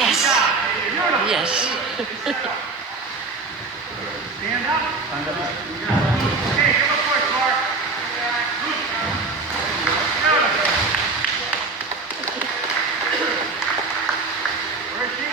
Yes. Yes. Stand up. Okay, go for it, Clark. Where is she?